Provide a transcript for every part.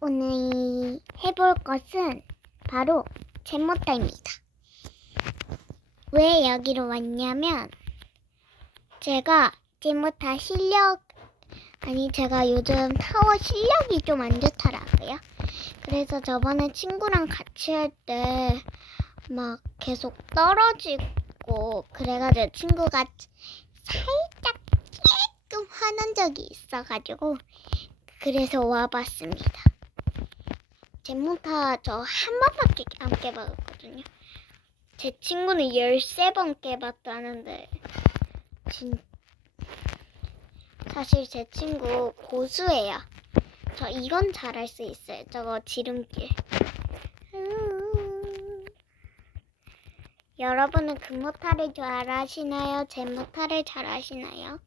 오늘 해볼 것은 바로 잼모타입니다. 왜 여기로 왔냐면 제가 잼모타 실력 아니 제가 요즘 타워 실력이 좀 안 좋더라고요. 그래서 저번에 친구랑 같이 할 때 막 계속 떨어지고 그래가지고 친구가 살짝 조금 화난 적이 있어가지고 그래서 와봤습니다. 잼모타 저 한 번밖에 안 깨봤거든요. 제 친구는 13번 깨봤다는데 진 사실 제 친구 고수예요. 저 이건 잘할 수 있어요. 저거 지름길. 음. 여러분은 금모타를 잘하시나요? 잼모타를 잘하시나요?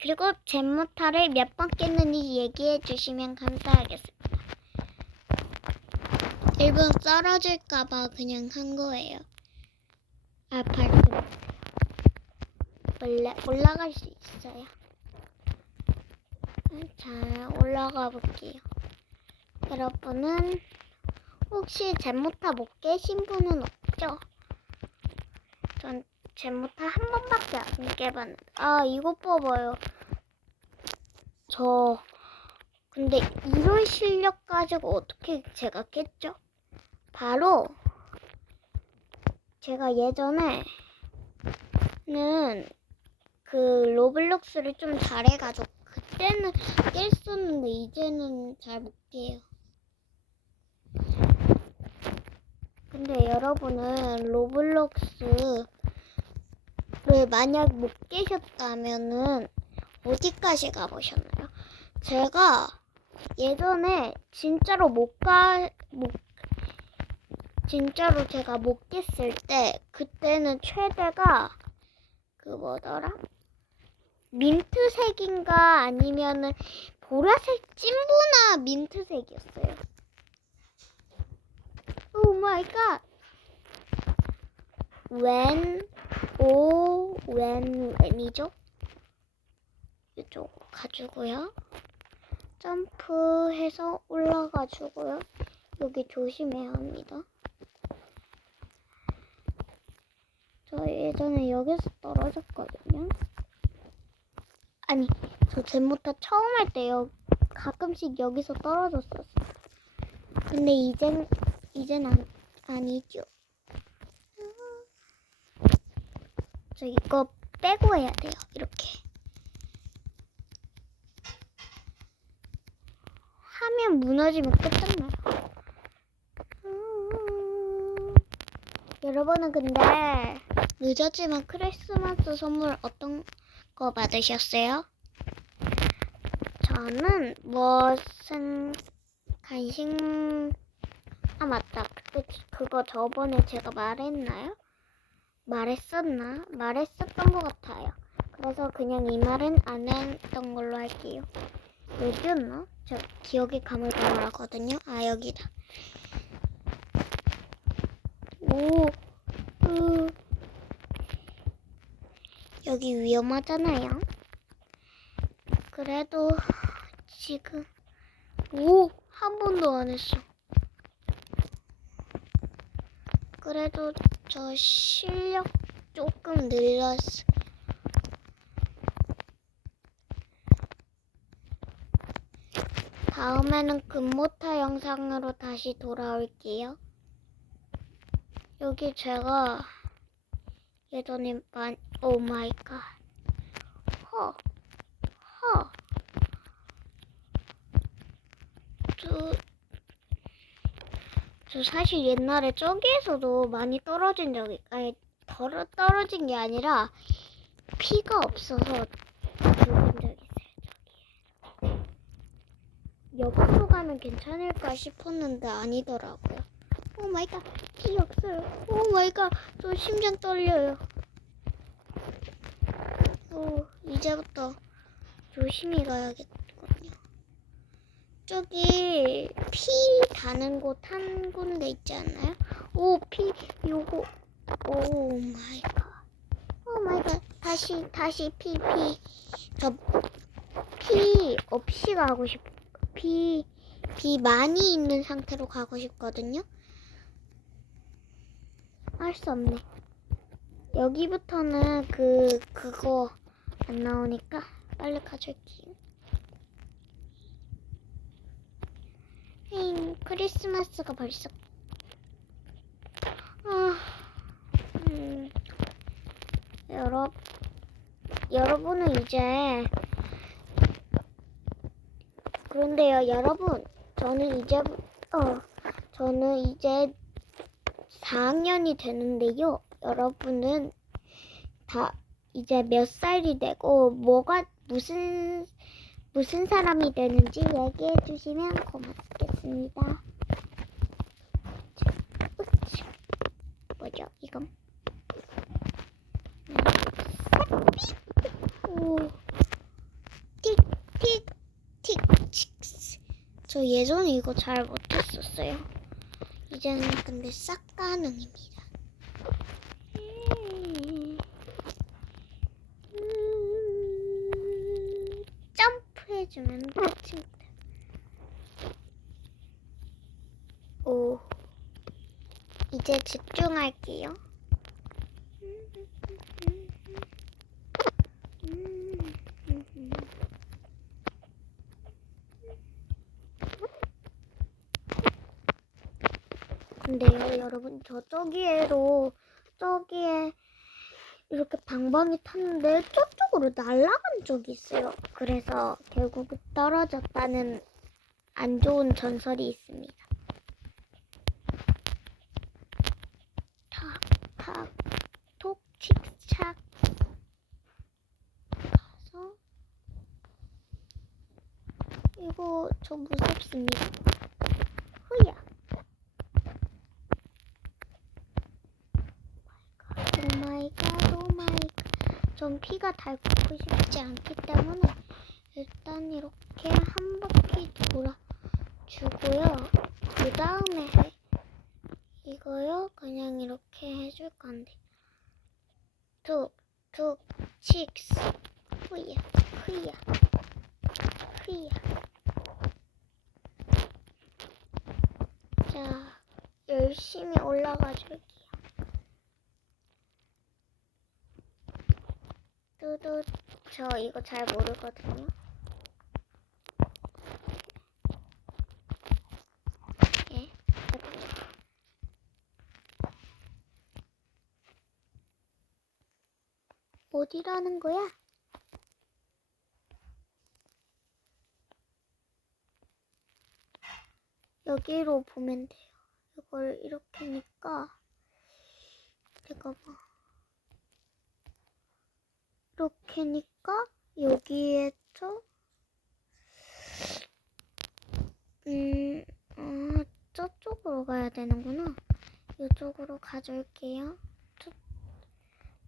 그리고 잼모타를 몇 번 깼는지 얘기해 주시면 감사하겠습니다. 일본 떨어질까봐 그냥 한 거예요. 아, 발음. 원래 올라갈 수 있어요. 자, 올라가 볼게요. 여러분은 혹시 잼모타 못 깨신 분은 없죠? 전 잼모타 한 번밖에 안 깨봤는데. 아, 이거 봐봐요. 저 근데 이런 실력 가지고 어떻게 제가 깼죠? 바로 제가 예전에는 그 로블록스를 좀 잘해가지고 그때는 깼었는데 이제는 잘 못 깨요. 근데 여러분은 로블록스를 만약 못 깨셨다면은 어디까지 가보셨나요? 제가 예전에 진짜로 못 가, 못, 진짜로 제가 못 깼을 때, 그때는 최대가, 그 뭐더라? 민트색인가 아니면은 보라색 찐보나 민트색이었어요. 오 마이 갓. 웬, 오, 웬, 웬이죠? 이쪽 가지고요. 점프해서 올라가 주고요. 여기 조심해야 합니다. 저 예전에 여기서 떨어졌거든요. 아니, 저 잼모타 처음 할때 여, 가끔씩 여기서 떨어졌었어요. 근데 이젠, 이젠 안, 아니죠. 저 이거 빼고 해야 돼요. 이렇게. 하면 무너지면 끝장나요. 음. 여러분은 근데 늦었지만 크리스마스 선물 어떤 거 받으셨어요? 저는 무슨 간식 아 맞다 그, 그거 저번에 제가 말했나요? 말했었나? 말했었던 것 같아요. 그래서 그냥 이 말은 안 했던 걸로 할게요. 여기였나? 저 기억이 가물가물하거든요. 아 여기다. 오, 으, 여기 위험하잖아요. 그래도 지금 오, 한 번도 안 했어. 그래도 저 실력 조금 늘렸어. 다음에는 금모타 영상으로 다시 돌아올게요. 여기 제가 예전에 만, 오 마이 갓. 허, 허. 저, 저 사실 옛날에 저기에서도 많이 떨어진 적이, 아니, 덜 떨어진 게 아니라 피가 없어서 죽은 적이 있어요, 저기에. 옆으로 가면 괜찮을까 싶었는데 아니더라고요. 오 마이 갓, 피 없어요. 오 마이 갓, 저 심장 떨려요. 오, 이제부터 조심히 가야겠군요. 저기 피 다는 곳 한 군데 있지 않나요? 오, 피, 요거, 오 마이 갓. 오 마이 갓, 다시, 다시 피, 피. 저 피 없이 가고 싶어. 피비 많이 있는 상태로 가고 싶거든요. 할 수 없네. 여기부터는 그 그거 안 나오니까 빨리 가줄게요. 헤잉 크리스마스가 벌써 아, 음, 여러 여러분은 이제 그런데요, 여러분, 저는 이제 어 저는 이제 4학년이 되는데요. 여러분은 다 이제 몇 살이 되고 뭐가 무슨 무슨 사람이 되는지 얘기해 주시면 고맙겠습니다. 뭐죠 이건? 음, 오, 틱틱틱. 저 예전에 이거 잘 못했었어요. 이제는 근데 싹 가능입니다. 음. 음, 점프해주면 끝입니다. 오, 이제 집중할게요. 근데요, 여러분, 저 저기에로, 저기에 이렇게 방방이 탔는데 저쪽으로 날아간 적이 있어요. 그래서 결국 떨어졌다는 안 좋은 전설이 있습니다. 탁, 탁, 톡, 칙 착. 가서 이거 저 무섭습니다. 후야. 오마이갓 오마이갓 전 피가 닳고 싶지 않기 때문에 일단 이렇게 한 바퀴 돌아주고요. 그 다음에 이거요. 그냥 이렇게 해줄 건데. 툭툭 칙스. 후야 후야 후야. 자 열심히 올라가 줄게 요 뚜두 저 이거 잘 모르거든요. 예. 어디라는 거야? 여기로 보면 돼요. 이걸 이렇게니까 제가 봐. 이렇게니까 여기에서 음, 어, 저쪽으로 가야 되는구나. 이쪽으로 가줄게요. 툭,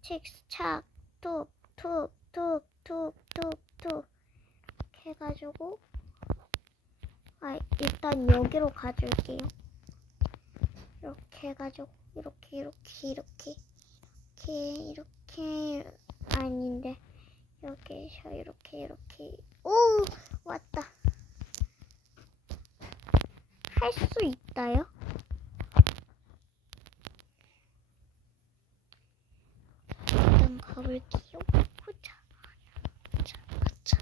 칙스, 착, 툭, 툭, 툭, 툭, 툭, 툭. 이렇게 해가지고 아, 일단 여기로 가줄게요. 이렇게 해가지고 이렇게 이렇게 이렇게 이렇게 이렇게 아닌데. 여기서 이렇게 이렇게. 오 왔다. 할 수 있다요? 일단 가볼게요 후자 후자 후자.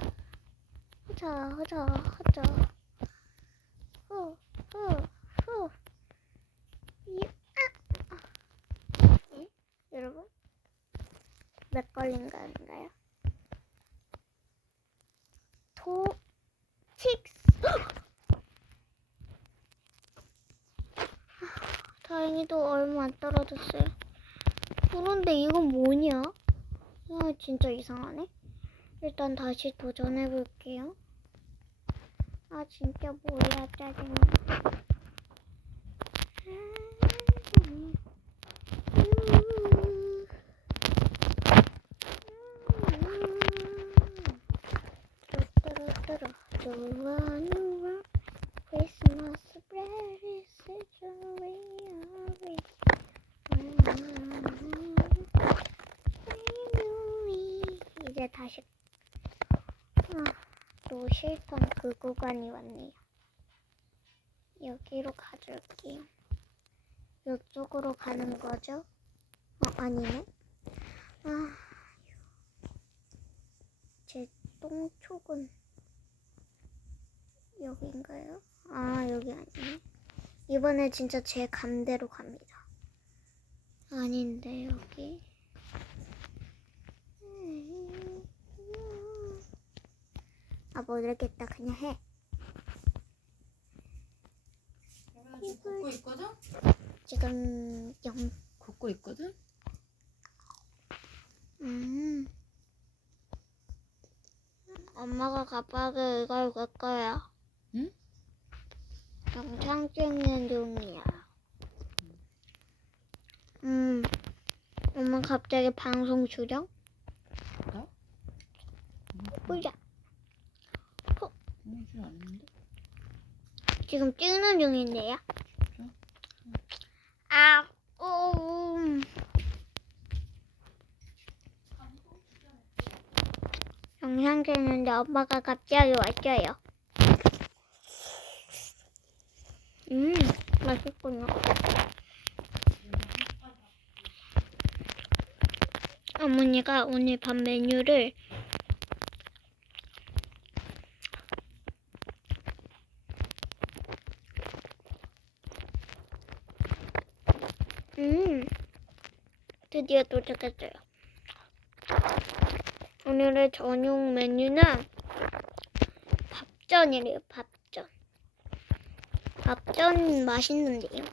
후자 후자 후자. 후후후 예? 여러분 몇 걸린가인가요? 도 칙스 다행히도 얼마 안 떨어졌어요. 그런데 이건 뭐냐? 아 진짜 이상하네. 일단 다시 도전해 볼게요. 아 진짜 뭐야 짜증나. 뚜루뚜루 좋아 누워 크리스마스 브레드 스토리 이제 다시 아, 또 싫던 그 구간이 왔네요. 여기로 가줄게요. 이쪽으로 가는 거죠? 어, 아니네. 아, 제 똥촉은 여기인가요? 아, 여기 아니네. 이번에 진짜 제 감대로 갑니다. 아닌데, 여기. 아, 모르겠다. 그냥 해. 지금 걷고 있거든? 지금 영, 걷고 있거든? 음. 엄마가 갑자기 이걸 볼 거야. 응? 영상 찍는 중이야. 음. 엄마 갑자기 방송 출연? 나? 보자. 줄안 했는데? 지금 찍는 중인데요. 아, 오. 음. 영상 찍는데 엄마가 갑자기 왔어요. 음, 맛있군요. 어머니가 오늘 밤 메뉴를 음, 드디어 도착했어요. 오늘의 저녁 메뉴는 밥전이래요, 밥전. 밥전 맛있는데요.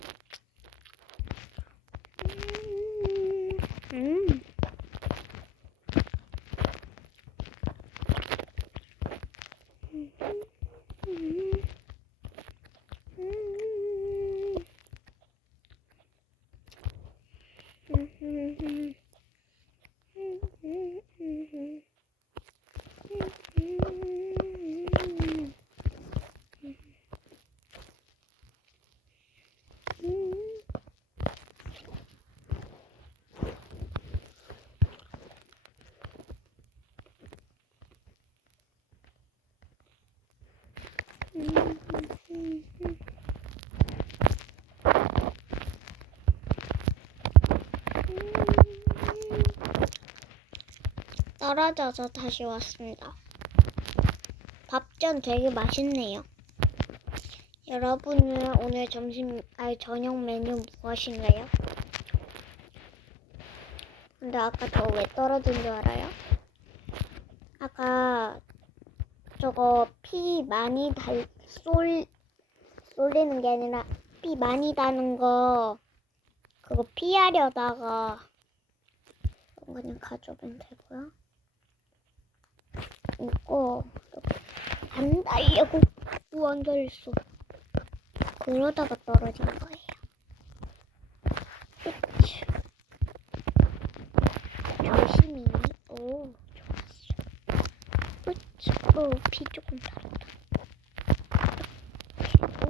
음, 음. 음. 떨어져서 다시 왔습니다. 밥전 되게 맛있네요. 여러분은 오늘 점심, 아니 저녁 메뉴 무엇인가요? 근데 아까 저 왜 떨어진 줄 알아요? 아까 저거 피 많이 달, 쏠, 쏠리는 게 아니라 피 많이 다는 거 그거 피하려다가 그냥 가져오면 되고요. 이거 안 달려고 안 달렸어. 그러다가 떨어진 거예요. 으쌰. 조심히. 오, 좋았어. 으쌰. 오, 피 조금 달았다.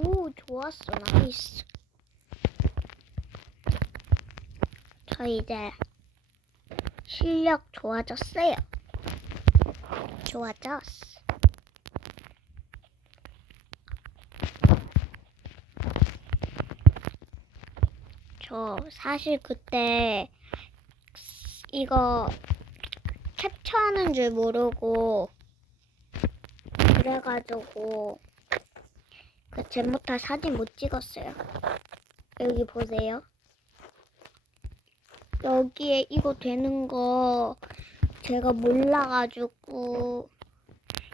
오, 좋았어. 나이스. 저 이제 실력 좋아졌어요. 좋아졌어. 저 사실 그때 이거 캡처하는 줄 모르고 그래가지고 그 제모타 사진 못 찍었어요. 여기 보세요. 여기에 이거 되는 거 제가 몰라가지고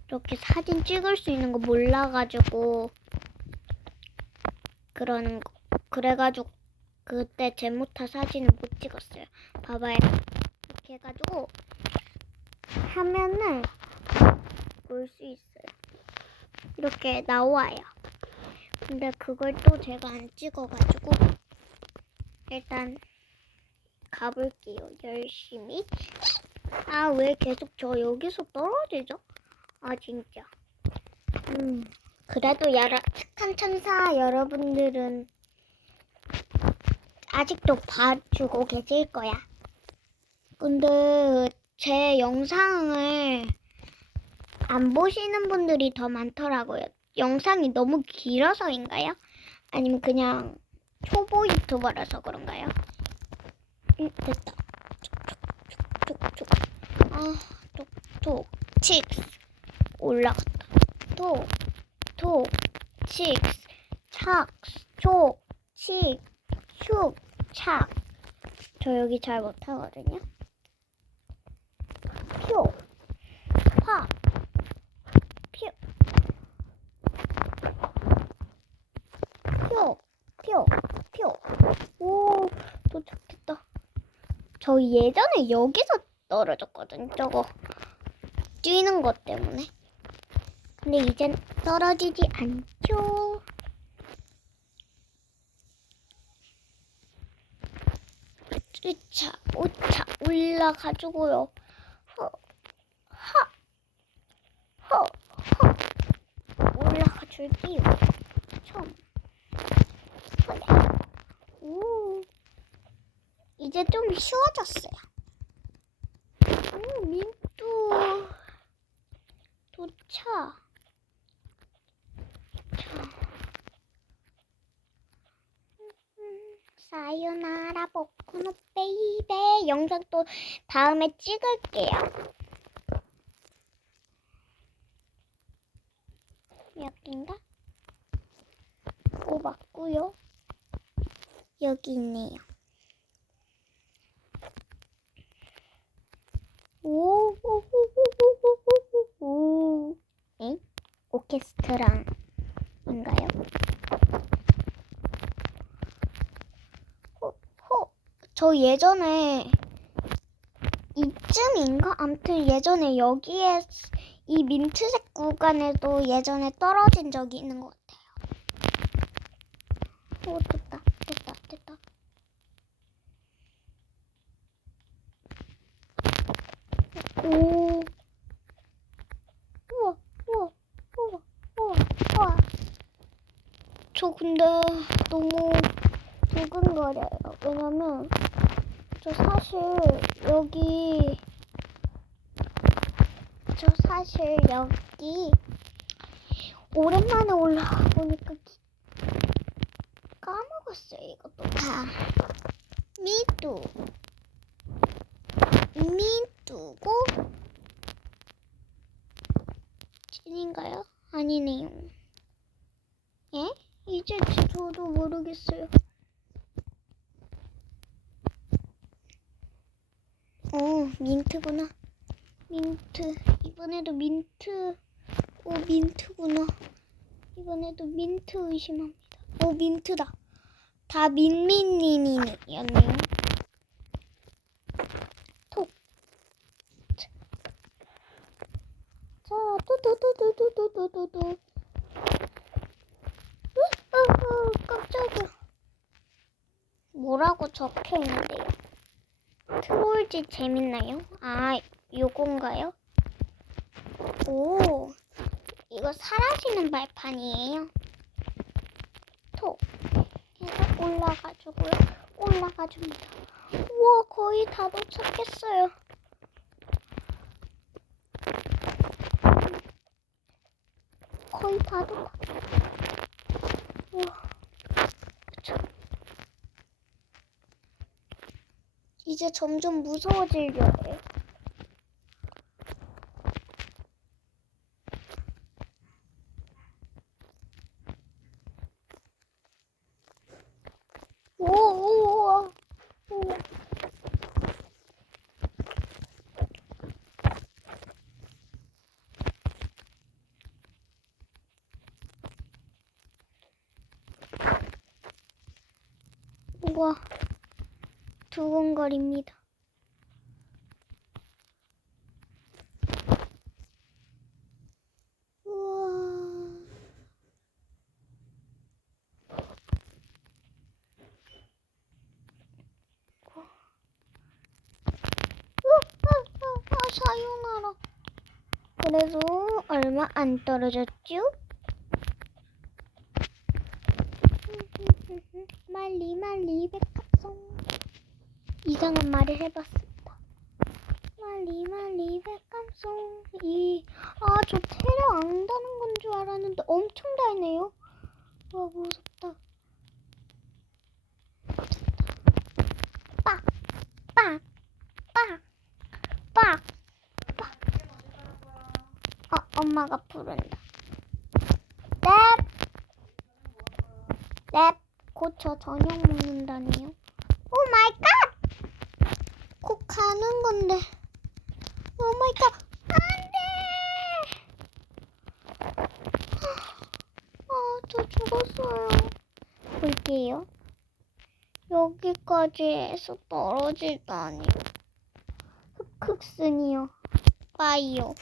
이렇게 사진 찍을 수 있는 거 몰라가지고 그러는 거 그래가지고 그때 제모타 사진을 못 찍었어요. 봐봐요. 이렇게 해가지고 하면은 볼수 있어요. 이렇게 나와요. 근데 그걸 또 제가 안 찍어가지고 일단 가볼게요. 열심히. 아, 왜 계속 저 여기서 떨어지죠? 아, 진짜. 음, 그래도 여러, 착한 천사 여러분들은 아직도 봐주고 계실 거야. 근데 제 영상을 안 보시는 분들이 더 많더라고요. 영상이 너무 길어서인가요? 아니면 그냥 초보 유튜버라서 그런가요? 응, 됐다. 툭툭툭툭. 아, 톡 톡. 칙스. 올라갔다. 톡, 톡, 칙스. 착스. 촉, 칙, 슉, 착. 저 여기 잘 못하거든요. 표, 파, 표, 표, 표, 표. 오, 도착했다. 저 예전에 여기서 떨어졌거든요. 저거 뛰는 것 때문에. 근데 이젠 떨어지지 않죠. 으차, 오차 올라가지고요. 허, 하, 허, 허. 올라가 줄게요. 참. 그래. 오. 이제 좀 쉬워졌어요. 오, 민뚜. 자. 음, 사요나라 보코노 베이베 영상 또 다음에 찍을게요. 여긴가? 오 맞고요. 여기 있네요. 오오오오오오오 엥? 오케스트라인가요? 호, 호. 저 예전에 이쯤인가? 아무튼 예전에 여기에 이 민트색 구간에도 예전에 떨어진 적이 있는 것 같아요. 오 됐다 됐다 됐다. 오. 우와, 우와, 우와, 우와, 우와. 저 근데 너무 두근거려요. 왜냐면 저 사실 여기 저 사실 여기 오랜만에 올라가 보니까 기- 까먹었어요. 이것도 다. 미뚜. 미뚜고 찐인가요? 아니네요. 예? 이제 지- 저도 모르겠어요. 어, 민트구나. 민트. 이번에도 민트. 오, 민트구나. 이번에도 민트 의심합니다. 오, 민트다. 다 민민님이었네요. 톡. 자, 뚜뚜뚜뚜뚜뚜뚜뚜. 으, 어, 어, 깜짝이야. 뭐라고 적혀 있는데요? 트롤즈 재밌나요? 아, 요건가요? 오, 이거 사라지는 발판이에요. 톡. 해서 올라가지고요. 올라가줍니다. 우와, 거의 다 도착했어요. 거의 다 도착. 우와. 그쵸. 이제 점점 무서워지려 해. 오, 오, 오, 오. 우와, 우, 아, 아, 아, 사요나라. 그래도 얼마 안 떨어졌죠? 해봤습니다. 말리 말리 백감송이 아 저 테러 안다는 건 줄 알았는데 엄청 달네요. 와 무섭다. 빡빡빡빡 어, 엄마가 부른다. 랩! 랩! 고쳐 저녁 먹는다니요. 오 마이 갓! 건데. 오 마이 갓! 안 돼! 아, 저 죽었어요. 볼게요. 여기까지 해서 떨어지다니. 흑흑슨이요. 빠이요.